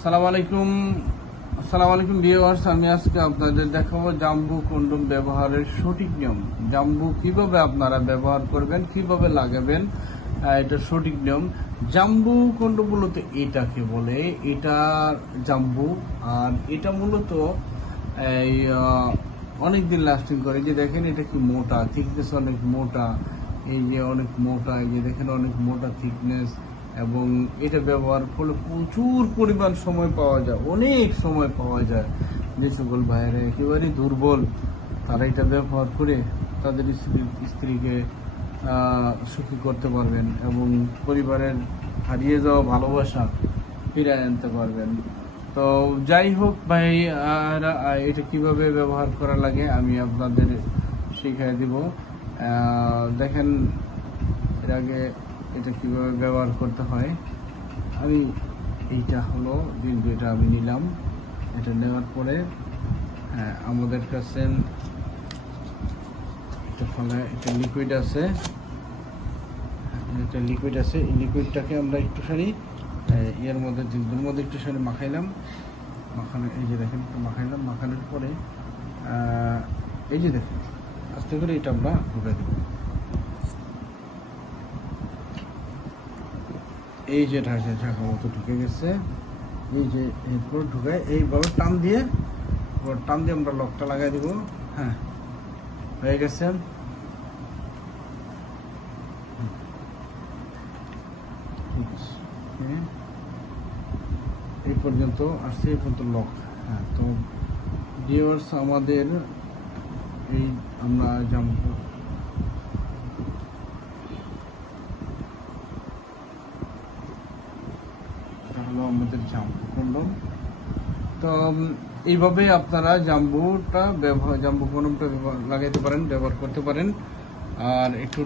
আসসালামু আলাইকুম ভিউয়ার্স, আমি আজকে আপনাদের দেখাবো জাম্বু কন্ডোম ব্যবহারের সঠিক নিয়ম। জাম্বু কিভাবে আপনারা ব্যবহার করবেন, কিভাবে লাগাবেন, এটা সঠিক নিয়ম। জাম্বু কন্ডোম মূলত এটাকে বলে, এটা জাম্বু। আর এটা মূলত এই অনেক দিন লাস্টিং করে। যে দেখেন এটা কি মোটা, থিকনেস অনেক মোটা, এই যে অনেক মোটা, এই যে দেখেন অনেক মোটা থিকনেস। এবং এটা ব্যবহার করলে প্রচুর পরিমাণ সময় পাওয়া যায়, অনেক সময় পাওয়া যায়। যে সকল ভাইয়েরা একেবারেই দুর্বল, তারা এটা ব্যবহার করে তাদের স্ত্রীকে সুখী করতে পারবেন এবং পরিবারের হারিয়ে যাওয়া ভালোবাসা ফিরে আনতে পারবেন। তো যাই হোক ভাই, এটা কিভাবে ব্যবহার করা লাগে আমি আপনাদের শিখিয়ে দিব। দেখেন এর আগে এটা কিভাবে ব্যবহার করতে হয়। আমি এইটা হলো বিন্দু, এটা আমি নিলাম। এটা নেওয়ার পরে আমাদের কাছে এটা লিকুইড আছে, এই লিকুইডটাকে আমরা একটুখানি এর মধ্যে দুধের মধ্যে একটুখানি মাখাইলাম। এই যে দেখেন মাখাইলাম, মাখানোর পরে এই যে দেখেন আস্তে করে এটা আমরা ঢুকে দেব। এই যে ঢাকা মতো ঢুকে গেছে। এই যে এরপর ঢুকায় এইভাবে টান দিয়ে আমরা লকটা লাগাই দিব। হ্যাঁ, হয়ে গেছে। এই পর্যন্ত আসছে, এই পর্যন্ত লক। হ্যাঁ, তো ভিউয়ার্স আমাদের এই আমরা জাম্বু হলো আমাদের জাম্বু কন্ডোম। তো এইভাবে আপনারা জাম্বু কন্ডোমটা লাগাইতে পারেন, ব্যবহার করতে পারেন। আর একটু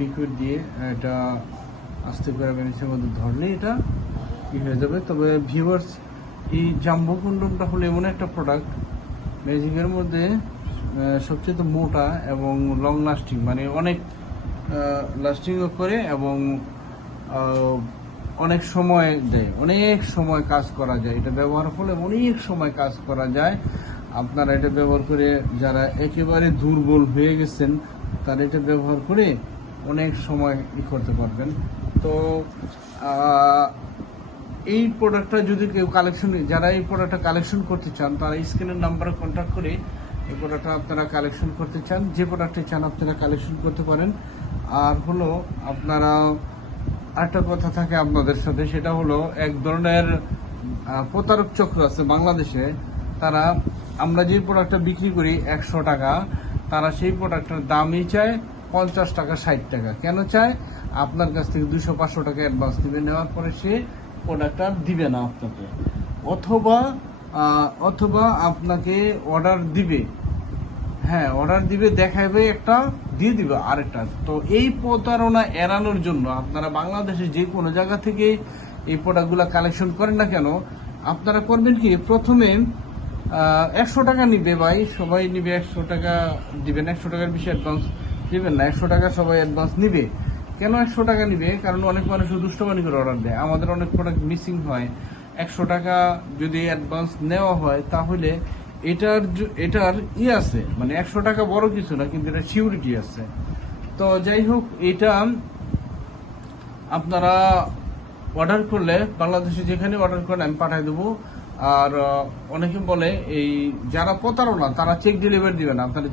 লিকুইড দিয়ে এটা আস্তে করে বেনিসের মধ্যে ধরলে এটা কি হয়ে যাবে। তবে ভিউয়ার্স, এই জাম্বু কন্ডোমটা হলো এমন একটা প্রোডাক্ট ম্যাজিকের মধ্যে সবচেয়ে মোটা এবং লং লাস্টিং, মানে অনেক লাস্টিংও করে এবং অনেক সময় দেয়, অনেক সময় কাজ করা যায়। এটা ব্যবহার করলে অনেক সময় কাজ করা যায়। আপনারা এটা ব্যবহার করে যারা একেবারে দুর্বল হয়ে গেছেন, তারা এটা ব্যবহার করে অনেক সময় করতে পারবেন। তো এই প্রোডাক্টটা যদি কেউ যারা এই প্রোডাক্টটা কালেকশন করতে চান, তারা স্ক্রিনের নাম্বারে কন্ট্যাক্ট করে এই প্রোডাক্টটা আপনারা কালেকশন করতে চান, যে প্রোডাক্টে চান আপনারা কালেকশন করতে পারেন। আর হলো আপনারা আরেকটা কথা থাকে আপনাদের সাথে, সেটা হলো এক ধরনের প্রতারক চক্র আছে বাংলাদেশে। তারা আমরা যে প্রোডাক্টটা বিক্রি করি 100 টাকা, তারা সেই প্রোডাক্টের দামই চায় 50 টাকা 60 টাকা। কেন চায়? আপনার কাছ থেকে 200-500 টাকা অ্যাডভান্স দিবে, নেওয়ার পরে সে প্রোডাক্টটা দিবে না আপনাকে, অথবা আপনাকে অর্ডার দিবে। হ্যাঁ, অর্ডার দিবে, দেখাবে একটা, দিয়ে দিবে আরেকটা। তো এই প্রতারণা এড়ানোর জন্য আপনারা বাংলাদেশে যে কোনো জায়গা থেকে এই প্রোডাক্টগুলো কালেকশন করেন না কেন, আপনারা করবেন কি, প্রথমে 100 টাকা নিবে ভাই, সবাই নিবে 100 টাকা দিবেন। 100 টাকার বেশি অ্যাডভান্স দিবেন না, 100 টাকা সবাই অ্যাডভান্স নিবে। কেন 100 টাকা নিবে? কারণ অনেক মানুষ দুষ্টমানি করে অর্ডার দেয়, আমাদের অনেক প্রোডাক্ট মিসিং হয়। 100 টাকা যদি অ্যাডভান্স নেওয়া হয় তাহলে এটার আছে, মানে 100 টাকা বড় কিছু না, কিন্তু এটা সিউরিটি আছে। তো যাই হোক, এটা আপনারা অর্ডার করলে বাংলাদেশে যেখানে অর্ডার করেন আমি পাঠিয়ে দেবো। আর অনেকে বলে এই যারা প্রতারণা, তারা চেক ডেলিভারি দিবেন। আপনারা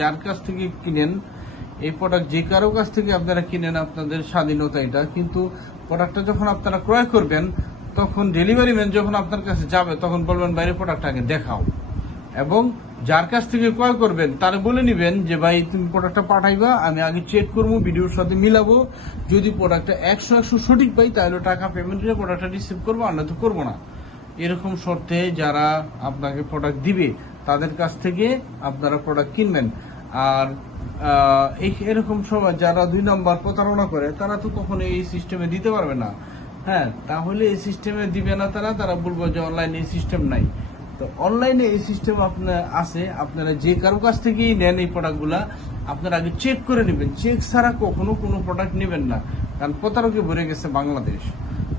যার কাছ থেকে কিনেন এই প্রোডাক্ট, যে কারো কাছ থেকে আপনারা কিনেন, আপনাদের স্বাধীনতা এটা। কিন্তু প্রোডাক্টটা যখন আপনারা ক্রয় করবেন, তখন ডেলিভারি ম্যান যখন আপনার কাছে যাবে, তখন বলবেন বাইরে প্রোডাক্টটা আগে দেখাও। এবং যার কাছ থেকে ক্রয় করবেন তারা বলে নিবেন যে ভাই তুমি প্রোডাক্টটা পাঠাইবা, আমি আগে চেক করবো, ভিডিওর সাথে মিলাবো। যদি প্রোডাক্টটা 100 সঠিক পাই তাহলে টাকা পেমেন্ট করে প্রোডাক্টটা রিসিভ করবো, আর নয়তো করবো না। এরকম শর্তে যারা আপনাকে প্রোডাক্ট দিবে তাদের কাছ থেকে আপনারা প্রোডাক্ট কিনবেন। আর এরকম সময় যারা 2 নম্বর প্রতারণা করে, তারা তো কখনো এই সিস্টেমে দিতে পারবে না। হ্যাঁ, তাহলে এই সিস্টেমে দিবে না, তারা বলবো যে অনলাইনে এই সিস্টেম নাই। তো অনলাইনে এই সিস্টেম আপনার আছে, আপনারা যে কারো কাছ থেকেই নেন এই প্রোডাক্টগুলা, আপনারা আগে চেক করে নেবেন। চেক ছাড়া কখনো কোনো প্রোডাক্ট নেবেন না, কারণ প্রতারকে ভরে গেছে বাংলাদেশ।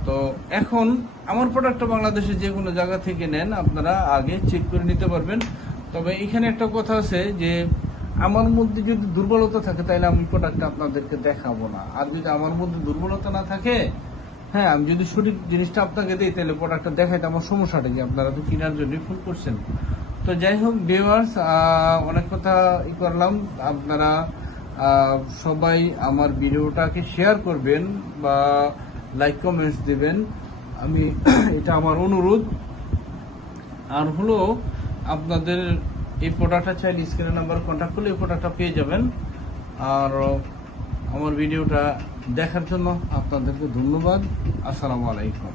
তো তো এখন আমার প্রোডাক্টটা বাংলাদেশে যে কোনো জায়গা থেকে নেন, আপনারা আগে চেক করে নিতে পারবেন। তবে এখানে একটা কথা আছে যে আমার মধ্যে যদি দুর্বলতা থাকে তাহলে আমি প্রোডাক্টটা আপনাদেরকে দেখাবো না। আর যদি আমার মধ্যে দুর্বলতা না থাকে, হ্যাঁ, আমি যদি সঠিক জিনিসটা আপনাকে দিই তাহলে প্রোডাক্টটা দেখাইতে আমার সমস্যাটা কি? আপনারা তো কেনার জন্য ফোন করছেন। তো যাই হোক ভিউয়ার্স, অনেক কথা করলাম। আপনারা সবাই আমার ভিডিওটাকে শেয়ার করবেন বা লাইক কমেন্টস দিবেন, আমি এটা আমার অনুরোধ। আর হলো আপনাদের এই প্রোডাক্টটা চাইলে স্ক্রিনের নাম্বার কন্ট্যাক্ট করলে এই প্রোডাক্টটা পেয়ে যাবেন। আর আমার ভিডিওটা দেখার জন্য আপনাদেরকে ধন্যবাদ। আসসালামু আলাইকুম।